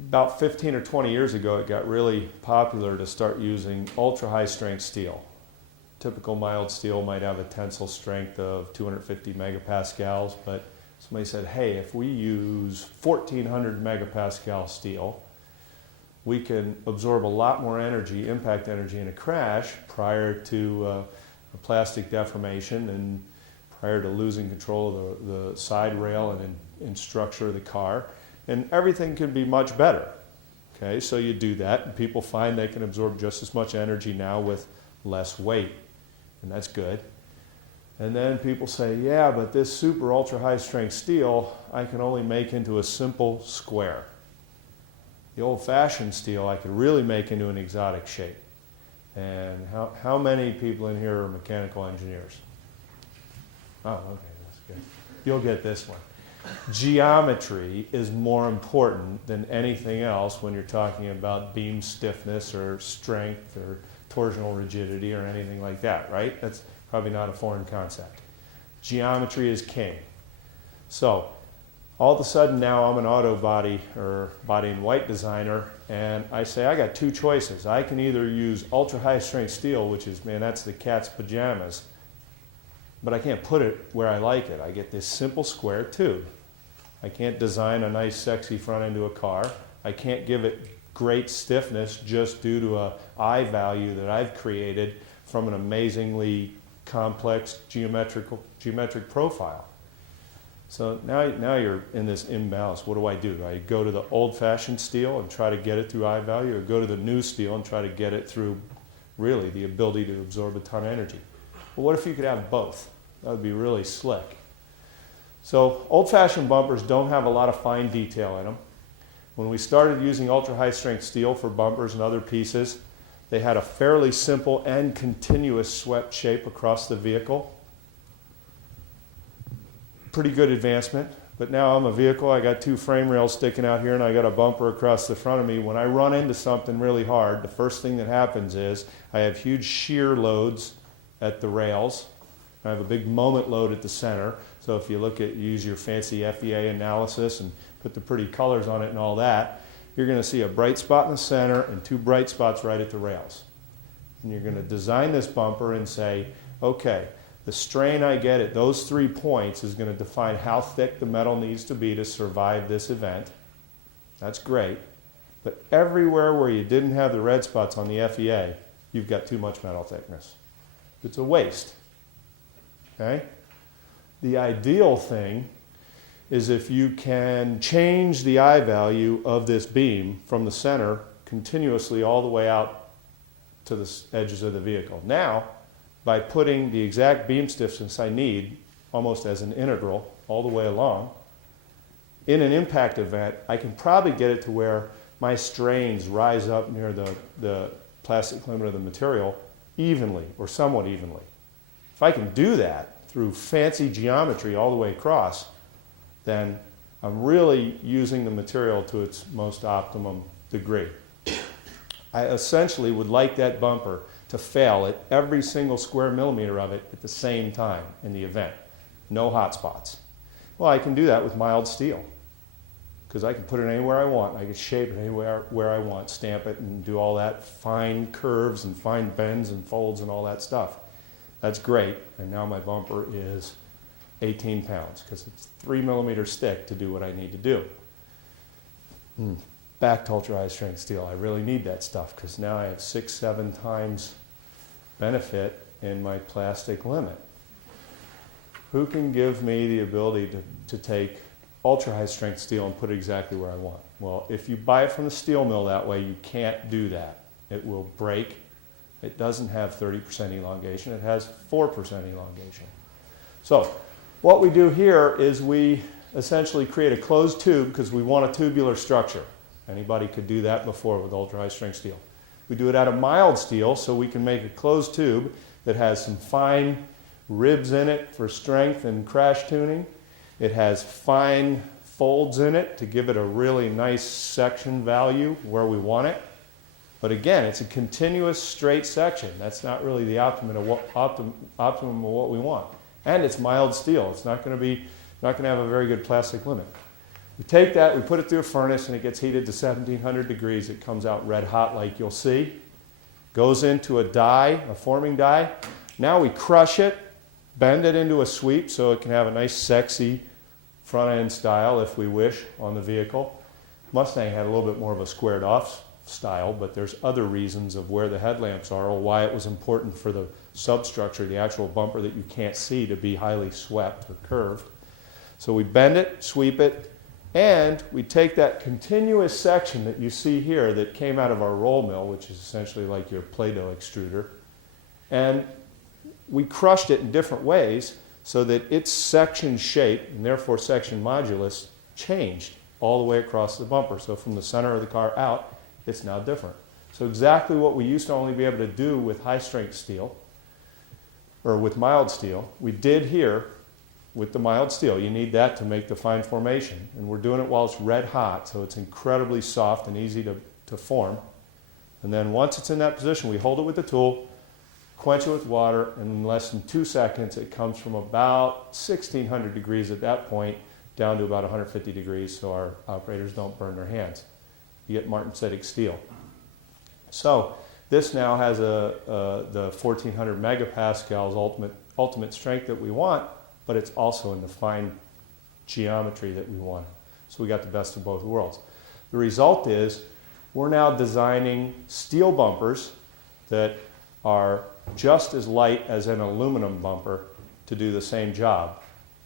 About 15 or 20 years ago, it got really popular to start using ultra-high strength steel. Typical mild steel might have a tensile strength of 250 megapascals, but somebody said, hey, if we use 1400 megapascal steel, we can absorb a lot more energy, impact energy in a crash prior to a plastic deformation and prior to losing control of the side rail and structure of the car. And everything can be much better. Okay, so you do that, and people find they can absorb just as much energy now with less weight, and that's good. And then people say, yeah, but this super ultra high strength steel, I can only make into a simple square. The old-fashioned steel I could really make into an exotic shape. And how many people in here are mechanical engineers? Oh, okay, that's good. You'll get this one. Geometry is more important than anything else when you're talking about beam stiffness or strength or torsional rigidity or anything like that, right? That's probably not a foreign concept. Geometry is king. So all of a sudden now I'm an auto body or body in white designer, and I say I got two choices. I can either use ultra high strength steel, which is, man, that's the cat's pajamas, but I can't put it where I like it. I get this simple square tube. I can't design a nice sexy front end to a car. I can't give it great stiffness just due to a I value that I've created from an amazingly complex geometric profile. So now you're in this imbalance. What do? Do I go to the old-fashioned steel and try to get it through I value, or go to the new steel and try to get it through really the ability to absorb a ton of energy? Well, what if you could have both? That would be really slick. So old-fashioned bumpers don't have a lot of fine detail in them. When we started using ultra-high strength steel for bumpers and other pieces, they had a fairly simple and continuous swept shape across the vehicle. Pretty good advancement, but now I'm a vehicle, I got two frame rails sticking out here and I got a bumper across the front of me. When I run into something really hard, the first thing that happens is I have huge shear loads at the rails. I have a big moment load at the center. So if you use your fancy FEA analysis and put the pretty colors on it and all that, you're going to see a bright spot in the center and 2 bright spots right at the rails. And you're going to design this bumper and say, okay, the strain I get at those 3 points is going to define how thick the metal needs to be to survive this event. That's great. But everywhere where you didn't have the red spots on the FEA, you've got too much metal thickness. It's a waste. Okay? The ideal thing is if you can change the I value of this beam from the center continuously all the way out to the edges of the vehicle. Now, by putting the exact beam stiffness I need, almost as an integral, all the way along, in an impact event, I can probably get it to where my strains rise up near the plastic limit of the material evenly, or somewhat evenly. If I can do that through fancy geometry all the way across, then I'm really using the material to its most optimum degree. I essentially would like that bumper to fail at every single square millimeter of it at the same time in the event. No hot spots. Well, I can do that with mild steel, because I can put it anywhere I want. I can shape it anywhere where I want, stamp it, and do all that fine curves and fine bends and folds and all that stuff. That's great, and now my bumper is 18 pounds, because it's 3 millimeters thick to do what I need to do. Back to ultra high strength steel. I really need that stuff, because now I have 6-7 times benefit in my plastic limit. Who can give me the ability to take ultra high strength steel and put it exactly where I want? Well, if you buy it from the steel mill that way, you can't do that. It will break. It doesn't have 30% elongation. It has 4% elongation. So what we do here is we essentially create a closed tube because we want a tubular structure. Anybody could do that before with ultra high strength steel. We do it out of mild steel so we can make a closed tube that has some fine ribs in it for strength and crash tuning. It has fine folds in it to give it a really nice section value where we want it. But again, it's a continuous straight section. That's not really the optimum of what we want. And it's mild steel. It's not going to have a very good plastic limit. We take that, we put it through a furnace, and it gets heated to 1700 degrees. It comes out red hot like you'll see. Goes into a die, a forming die. Now we crush it, bend it into a sweep so it can have a nice sexy front end style if we wish on the vehicle. Mustang had a little bit more of a squared off style, but there's other reasons of where the headlamps are or why it was important for the substructure, the actual bumper that you can't see, to be highly swept or curved. So we bend it, sweep it, and we take that continuous section that you see here that came out of our roll mill, which is essentially like your Play-Doh extruder, and we crushed it in different ways so that its section shape, and therefore section modulus, changed all the way across the bumper. So from the center of the car out, it's now different. So exactly what we used to only be able to do with high-strength steel, or with mild steel, we did here with the mild steel. You need that to make the fine formation. And we're doing it while it's red hot, so it's incredibly soft and easy to form. And then once it's in that position, we hold it with the tool, quench it with water, and in less than 2 seconds, it comes from about 1600 degrees at that point down to about 150 degrees so our operators don't burn their hands. You get martensitic steel. So this now has the 1400 megapascals ultimate strength that we want, but it's also in the fine geometry that we want. So we got the best of both worlds. The result is we're now designing steel bumpers that are just as light as an aluminum bumper to do the same job,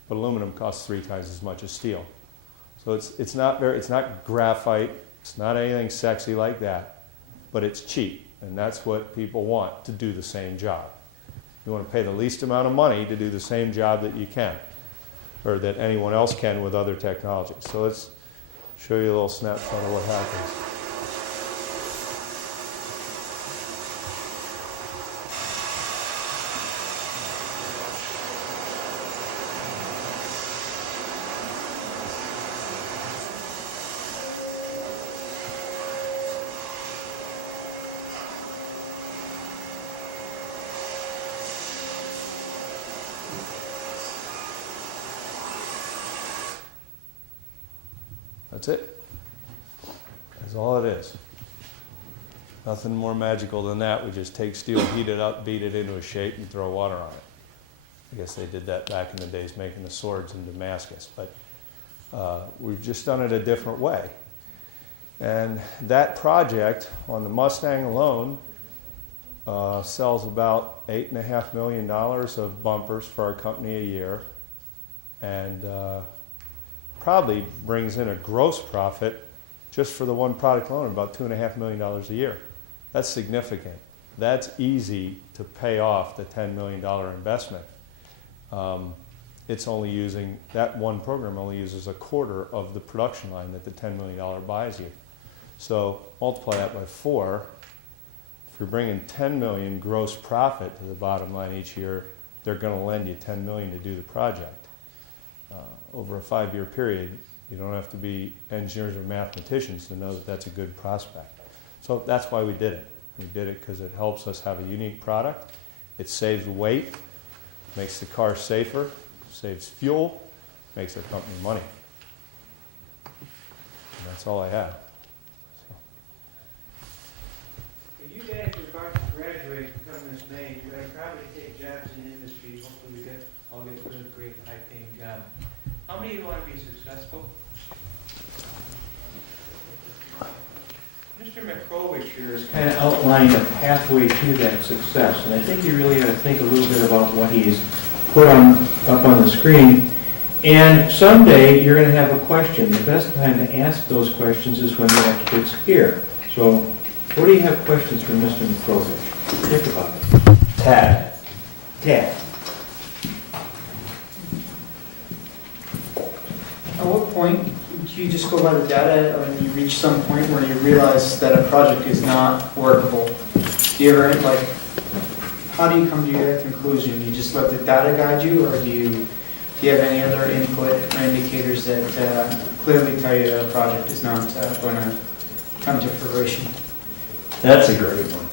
but aluminum costs 3 times as much as steel. So it's not graphite, it's not anything sexy like that, but it's cheap, and that's what people want to do the same job. You want to pay the least amount of money to do the same job that you can, or that anyone else can with other technologies. So let's show you a little snapshot of what happens. That's it. That's all it is. Nothing more magical than that. We just take steel, heat it up, beat it into a shape, and throw water on it. I guess they did that back in the days making the swords in Damascus. But we've just done it a different way. And that project on the Mustang alone sells about $8.5 million of bumpers for our company a year, and probably brings in a gross profit just for the one product alone about $2.5 million a year. That's significant. That's easy to pay off the $10 million investment. It's only using, that one program only uses a quarter of the production line that the $10 million buys you. So multiply that by 4. If you're bringing 10 million gross profit to the bottom line each year, they're going to lend you 10 million to do the project. Over a 5-year period, you don't have to be engineers or mathematicians to know that that's a good prospect. So that's why we did it. We did it because it helps us have a unique product. It saves weight, makes the car safer, saves fuel, makes our company money. And that's all I have. If you guys are about to graduate and come this May, you're going to probably take jobs in the industry. Hopefully we all get a good, great, high-paying job. How many of you want to be successful? Mr. Machrowicz here has kind of outlined a pathway to that success, and I think you really ought to think a little bit about what he's put up on the screen. And someday you're going to have a question. The best time to ask those questions is when the expert's here. So, what do you have questions for Mr. Machrowicz? Think about it. Tad. At what point do you just go by the data when you reach some point where you realize that a project is not workable? Do you ever, how do you come to that conclusion? You just let the data guide you, or do you have any other input or indicators that clearly tell you that a project is not going to come to fruition? That's a great one.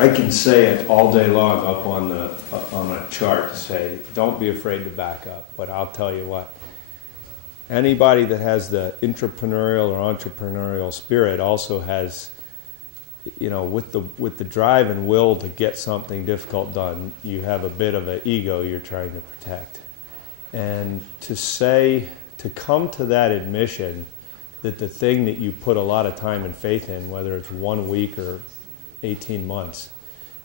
I can say it all day long up on a chart to say, don't be afraid to back up. But I'll tell you what, anybody that has the intrapreneurial or entrepreneurial spirit also has, with the drive and will to get something difficult done, you have a bit of an ego you're trying to protect. And to come to that admission that the thing that you put a lot of time and faith in, whether it's 1 week or 18 months,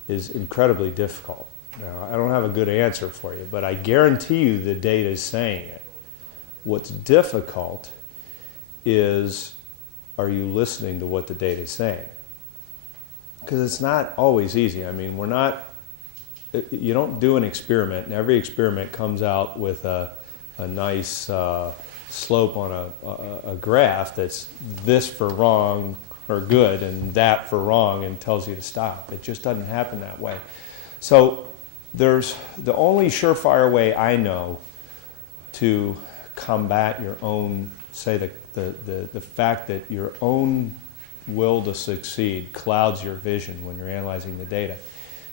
is incredibly difficult. Now, I don't have a good answer for you, but I guarantee you the data is saying it. What's difficult is, are you listening to what the data is saying? Because it's not always easy. I mean, you don't do an experiment, and every experiment comes out with a nice slope on a graph that's this for wrong or good and that for wrong and tells you to stop. It just doesn't happen that way. So there's the only surefire way I know to combat your own, say the fact that your own will to succeed clouds your vision when you're analyzing the data,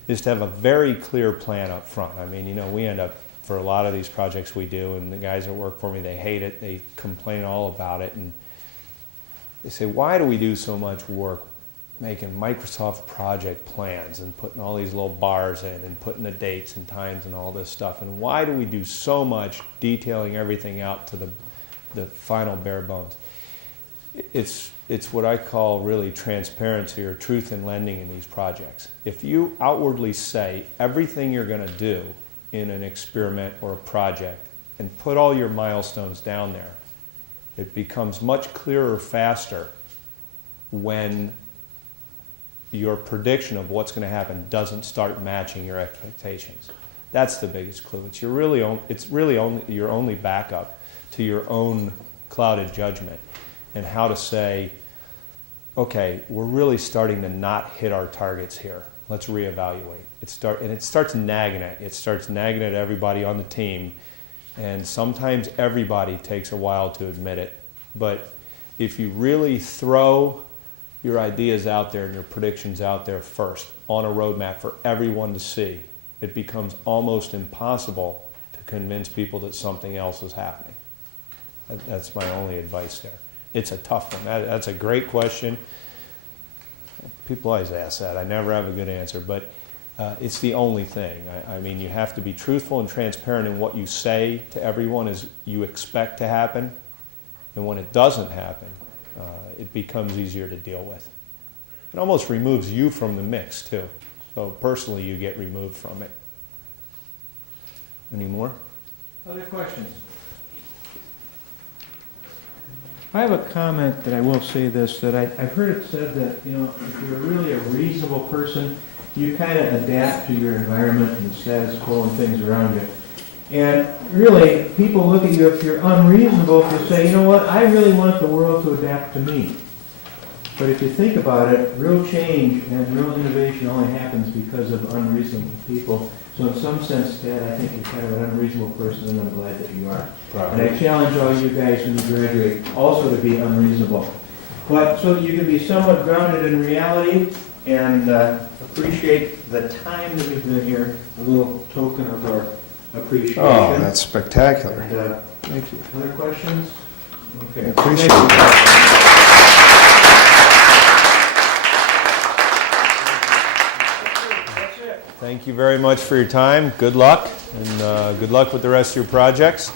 is to have a very clear plan up front. I mean, we end up, for a lot of these projects we do, and the guys that work for me, they hate it, they complain all about it, and they say, why do we do so much work making Microsoft project plans and putting all these little bars in and putting the dates and times and all this stuff, and why do we do so much detailing everything out to the final bare bones? It's what I call really transparency or truth in lending in these projects. If you outwardly say everything you're going to do in an experiment or a project and put all your milestones down there, it becomes much clearer faster when your prediction of what's going to happen doesn't start matching your expectations. That's the biggest clue. It's really only your only backup to your own clouded judgment, and how to say, okay, we're really starting to not hit our targets here. Let's reevaluate. It starts nagging at you. It starts nagging at everybody on the team, and sometimes everybody takes a while to admit it. But if you really throw your ideas out there and your predictions out there first on a roadmap for everyone to see, it becomes almost impossible to convince people that something else is happening. That's my only advice there. it's a tough one. That's a great question. People always ask that. I never have a good answer, but it's the only thing. I mean, you have to be truthful and transparent in what you say to everyone as you expect to happen. And when it doesn't happen, it becomes easier to deal with. It almost removes you from the mix, too. So personally, you get removed from it. Any more? Other questions? I have a comment that I will say this, that I've heard it said that, you know, if you're really a reasonable person, you kind of adapt to your environment and the status quo and things around you. And really, people look at you, if you're unreasonable, if you say, you know what, I really want the world to adapt to me. But if you think about it, real change and real innovation only happens because of unreasonable people. So in some sense, Ted, I think you're kind of an unreasonable person, and I'm glad that you are. And I challenge all you guys when you graduate also to be unreasonable. But so that you can be somewhat grounded in reality and appreciate the time that we've been here, a little token of our appreciation. Oh, that's spectacular. And, Thank you. other questions? Okay. I appreciate Thank you. that. Thank you very much for your time. Good luck, and good luck with the rest of your projects.